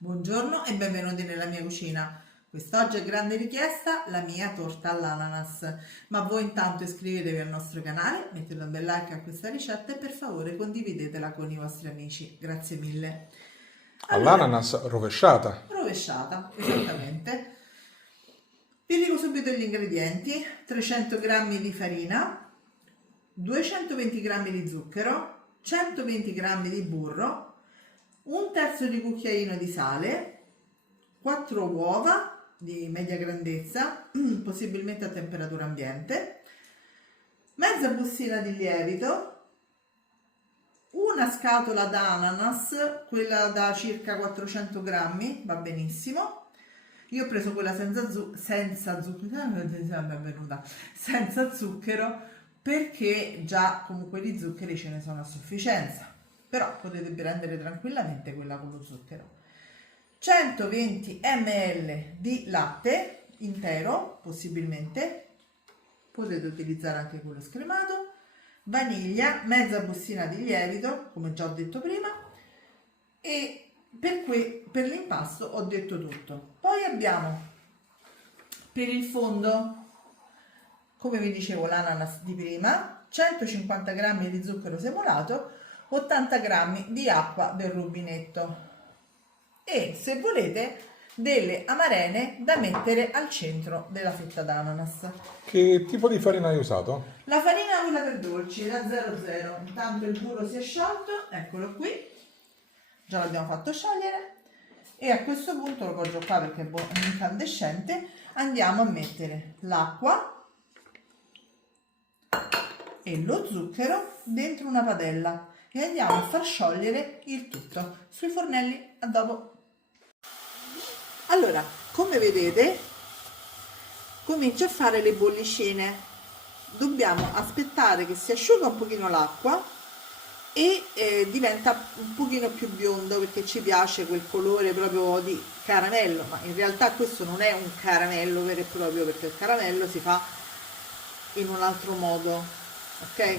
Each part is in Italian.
Buongiorno e benvenuti nella mia cucina. Quest'oggi è grande richiesta la mia torta all'ananas, ma voi intanto iscrivetevi al nostro canale, mettete un bel like a questa ricetta e per favore condividetela con i vostri amici. Grazie mille. Allora, All'ananas rovesciata. rovesciata, esattamente. Vi dico subito gli ingredienti: 300 g di farina, 220 g di zucchero, 120 g di burro, un terzo di cucchiaino di sale, 4 uova di media grandezza, possibilmente a temperatura ambiente, mezza bustina di lievito, una scatola d'ananas, quella da circa 400 grammi, va benissimo. Io ho preso quella senza zucchero perché già comunque di zuccheri ce ne sono a sufficienza, però potete prendere tranquillamente quella con lo zucchero. 120 ml di latte intero, possibilmente, potete utilizzare anche quello scremato, vaniglia, mezza bustina di lievito, come già ho detto prima, e per l'impasto ho detto tutto. Poi abbiamo per il fondo, come vi dicevo, l'ananas di prima, 150 g di zucchero semolato, 80 g di acqua del rubinetto e, se volete, delle amarene da mettere al centro della fetta d'ananas. Che tipo di farina hai usato? La farina quella per dolci, la 00. Intanto il burro si è sciolto, eccolo qui, già l'abbiamo fatto sciogliere, e a questo punto lo poggio qua perché è incandescente. Andiamo a mettere l'acqua e lo zucchero dentro una padella e andiamo a far sciogliere il tutto sui fornelli. A dopo. Allora, come vedete, comincio a fare le bollicine. Dobbiamo aspettare che si asciuga un pochino l'acqua e diventa un pochino più biondo, perché ci piace quel colore proprio di caramello, ma in realtà questo non è un caramello vero e proprio, perché il caramello si fa in un altro modo, ok?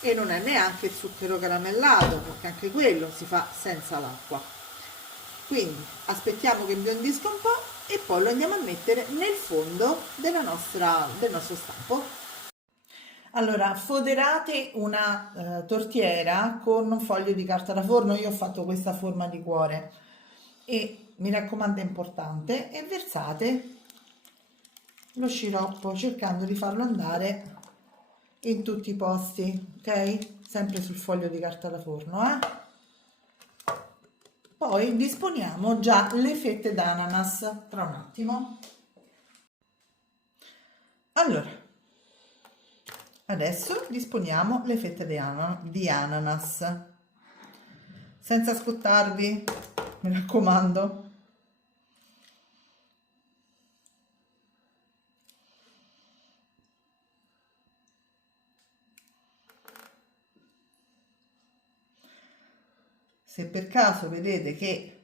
E non è neanche il zucchero caramellato, perché anche quello si fa senza l'acqua. Quindi aspettiamo che biondisca un po' e poi lo andiamo a mettere nel fondo del nostro stampo. Allora, foderate una tortiera con un foglio di carta da forno. Io ho fatto questa forma di cuore e mi raccomando, è importante, e versate lo sciroppo cercando di farlo andare in tutti i posti, ok? Sempre sul foglio di carta da forno, Poi disponiamo già le fette d'ananas tra un attimo. Allora, adesso disponiamo le fette di ananas, senza scottarvi, mi raccomando. Se per caso vedete che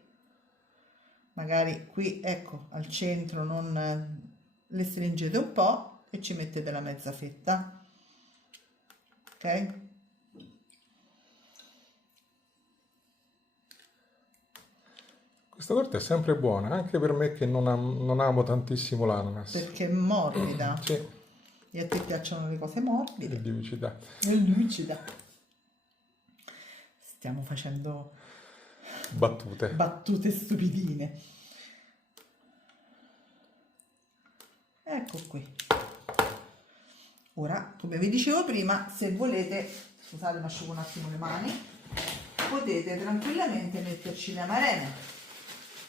magari qui, ecco, al centro non le stringete un po' e ci mettete la mezza fetta, ok? Questa torta è sempre buona, anche per me che non amo tantissimo l'ananas. Perché è morbida. Sì, E a te piacciono le cose morbide? di lucida. È lucida. Stiamo facendo battute stupidine. Ecco qui. Ora, come vi dicevo prima, se volete, scusate, mi asciugo un attimo le mani, potete tranquillamente metterci le amarene,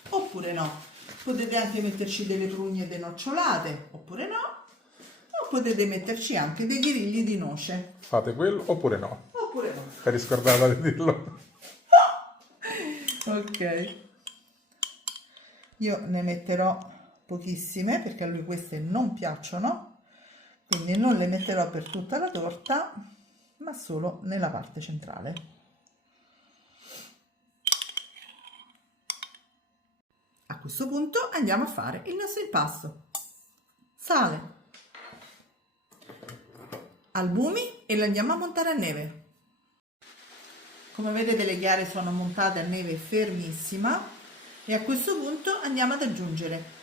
oppure no. Potete anche metterci delle prugne denocciolate, oppure no. O potete metterci anche dei grilli di noce, Fate quello oppure no? oppure no. Eri scordata di dirlo. Ok. Io ne metterò pochissime perché a lui queste non piacciono, quindi non le metterò per tutta la torta, ma solo nella parte centrale. A questo punto andiamo a fare il nostro impasto. Sale, albumi, e lo andiamo a montare a neve. Come vedete, le ghiare sono montate a neve fermissima E a questo punto andiamo ad aggiungere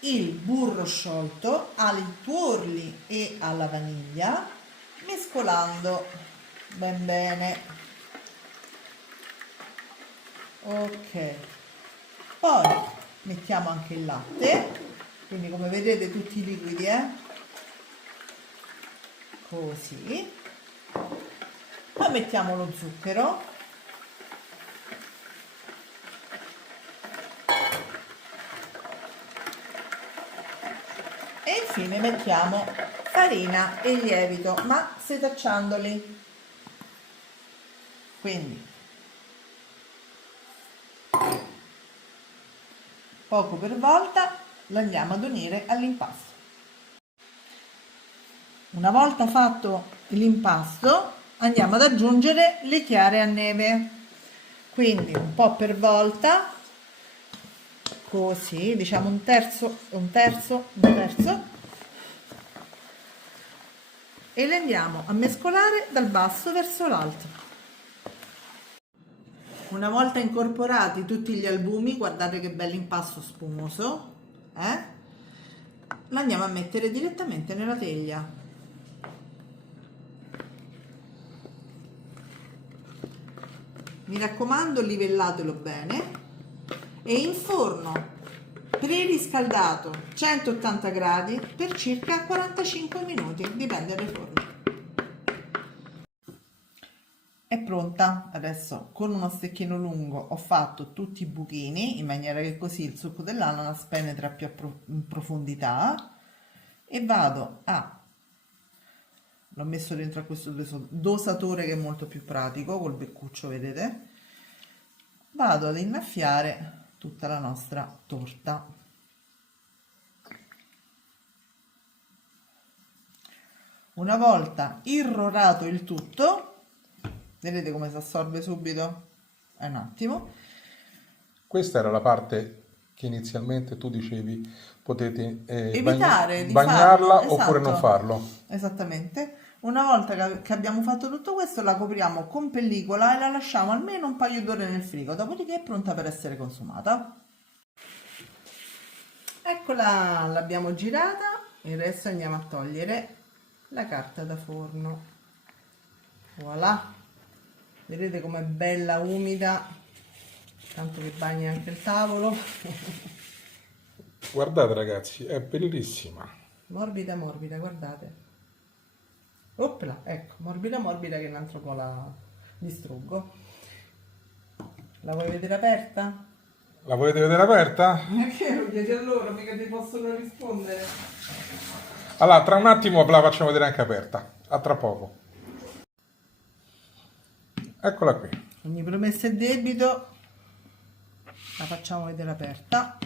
il burro sciolto ai tuorli e alla vaniglia, mescolando ben bene. Ok, poi mettiamo anche il latte, quindi come vedete tutti i liquidi, così. Poi mettiamo lo zucchero. E infine mettiamo farina e lievito, ma setacciandoli. Quindi poco per volta lo andiamo ad unire all'impasto. Una volta fatto l'impasto andiamo ad aggiungere le chiare a neve, quindi un po' per volta, così, diciamo un terzo, e le andiamo a mescolare dal basso verso l'alto. Una volta incorporati tutti gli albumi, guardate che bell'impasto spumoso, lo andiamo a mettere direttamente nella teglia. Mi raccomando, livellatelo bene e in forno preriscaldato 180 gradi per circa 45 minuti, dipende dal forno. È pronta. Adesso con uno stecchino lungo ho fatto tutti i buchini in maniera che così il succo dell'ananas penetra più in profondità e vado a l'ho messo dentro a questo dosatore che è molto più pratico col beccuccio, vedete, vado ad innaffiare tutta la nostra torta. Una volta irrorato il tutto, vedete come si assorbe subito? Un attimo. Questa era la parte che inizialmente tu dicevi potete Evitare di bagnarla farlo, oppure esatto. non farlo. Esattamente. Una volta che abbiamo fatto tutto questo, la copriamo con pellicola e la lasciamo almeno un paio d'ore nel frigo, dopodiché è pronta per essere consumata. Eccola, l'abbiamo girata e adesso andiamo a togliere la carta da forno. Voilà, vedete com'è bella umida, tanto che bagna anche il tavolo. Guardate ragazzi, è bellissima. Morbida morbida, guardate. Oppla, ecco, morbida morbida che un altro po' la distruggo. La vuoi vedere aperta? La volete vedere aperta? Perché lo chiedi a loro, mica ti possono rispondere. Allora, tra un attimo la facciamo vedere anche aperta. A tra poco. Eccola qui. Ogni promessa è debito. La facciamo vedere aperta.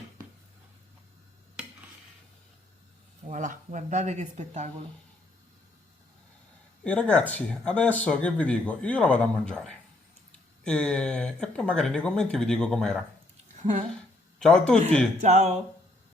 Voilà, guardate che spettacolo. E ragazzi, adesso che vi dico? Io la vado a mangiare. E poi magari nei commenti vi dico com'era. Ciao a tutti! Ciao!